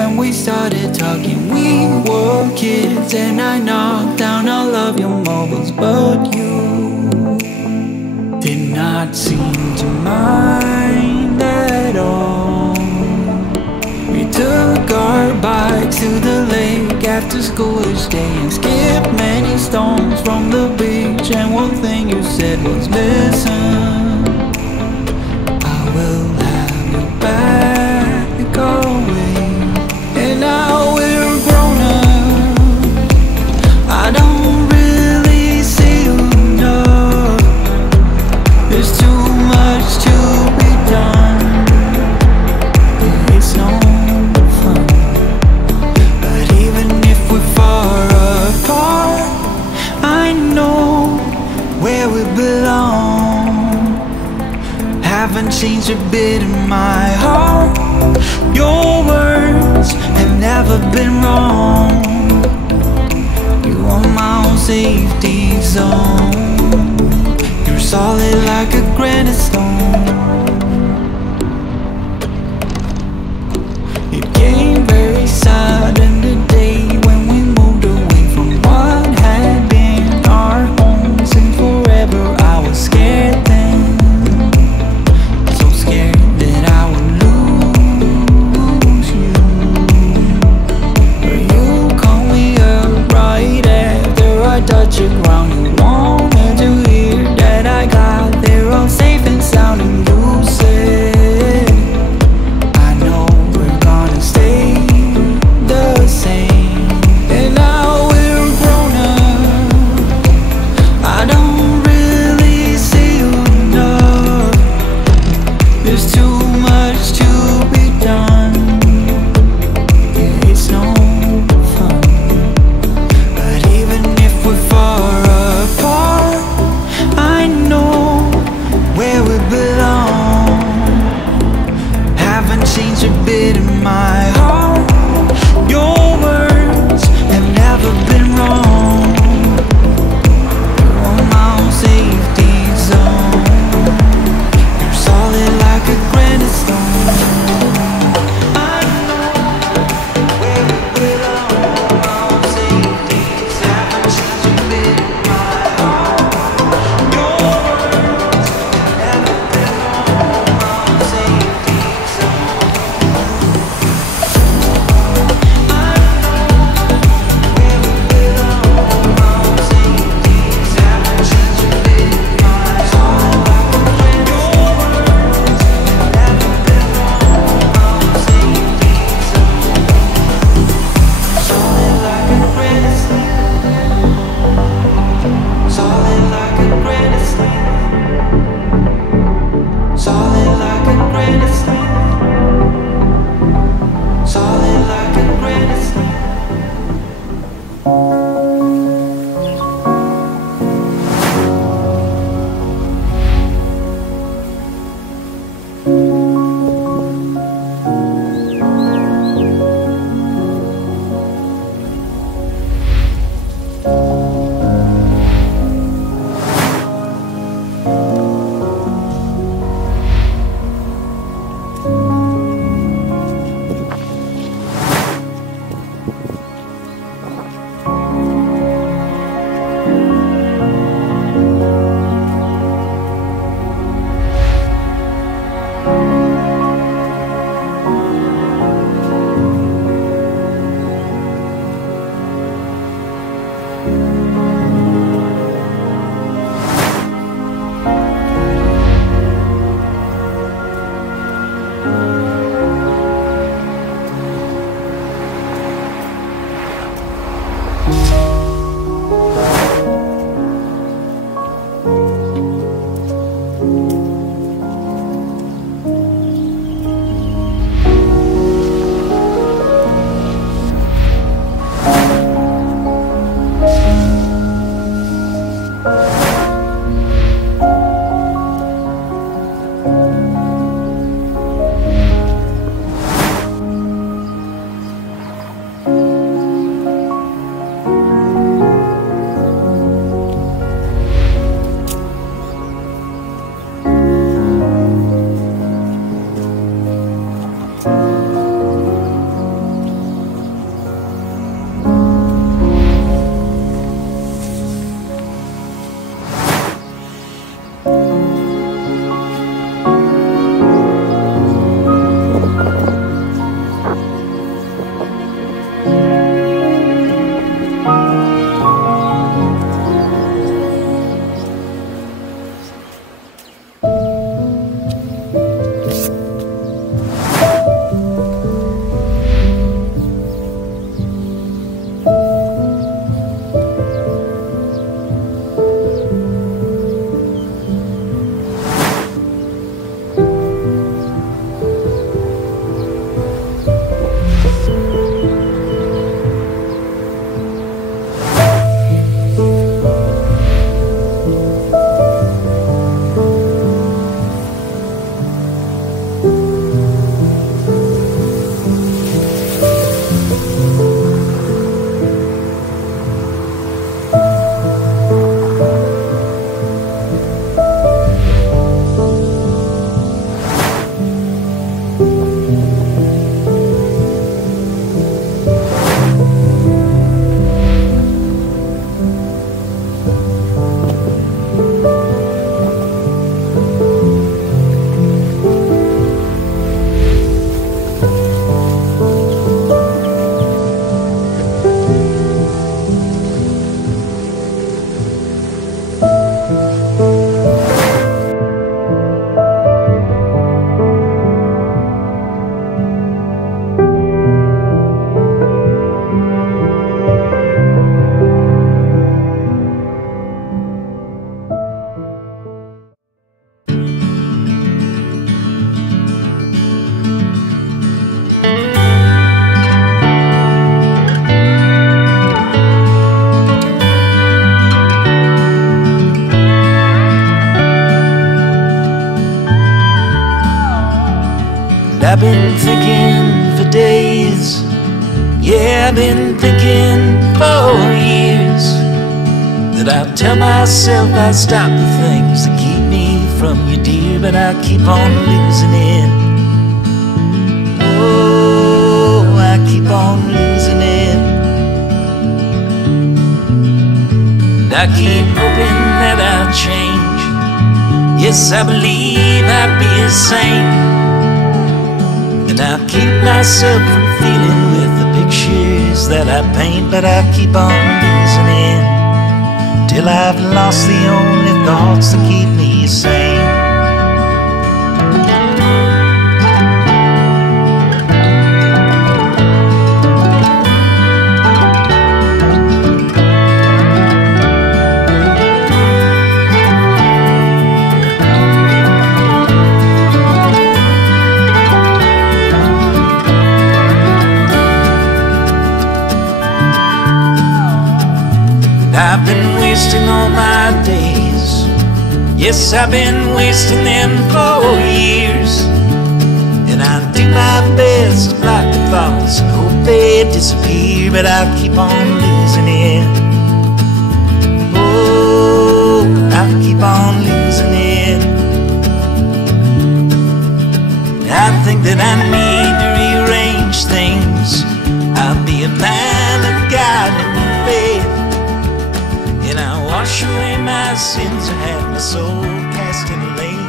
when we started talking. We were kids and I knocked down all of your mobiles, but you did not seem to mind at all. We took our bikes to the lake after school each day and skipped many stones from the beach. And one thing you said was, listen, I will have you back always. And now we're grown up, I don't really see you enough. There's too much to be done, it's no fun. But even if we're far apart, I know where we belong. Haven't changed a bit in my heart. Your words have never been wrong. You are my own safety zone. You're solid like a granite stone. It came very sudden today when we moved away from what had been our home since forever. I was scared then, so scared that I would lose you. But you called me up right after I touched the ground. You wanted to hear that I got there all safe and sound, and you And I've been thinking for days, yeah, I've been thinking for years, that I'll tell myself I'll stop the things that keep me from you, dear, but I keep on losing it. Oh, I keep on losing it. And I keep hoping that I'll change. Yes, I believe I'll be a saint. And I'll keep myself from feeling with the pictures that I paint, but I keep on losing it, till I've lost the only thoughts that keep me sane. I've been wasting all my days. Yes, I've been wasting them for years. And I do my best to block the thoughts and hope they disappear, but I keep on losing it. Oh, I keep on losing it. I think that I need to rearrange things. I'll be a man of God and faith, and I'll wash away my sins and have my soul cast in a lake.